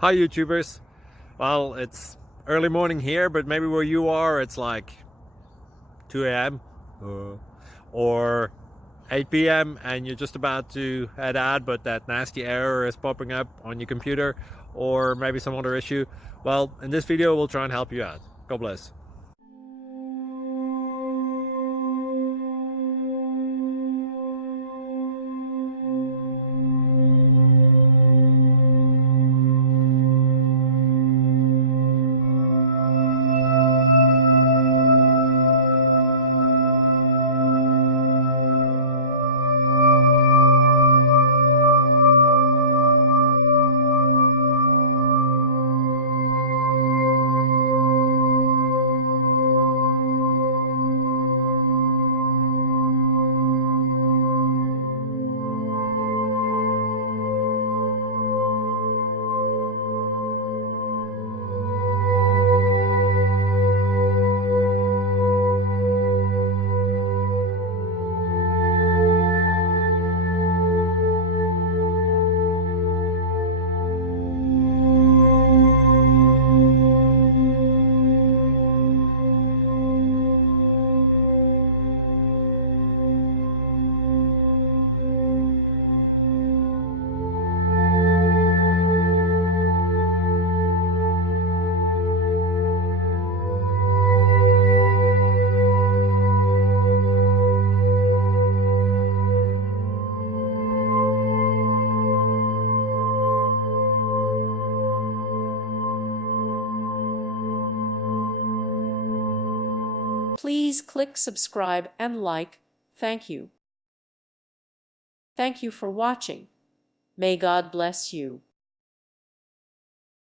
Hi YouTubers. Well, it's early morning here, but maybe where you are it's like 2 a.m. or 8 p.m. and you're just about to head out, but that nasty error is popping up on your computer, or maybe some other issue. Well, in this video we'll try and help you out. God bless. Please click subscribe and like. Thank you. Thank you for watching. May God bless you.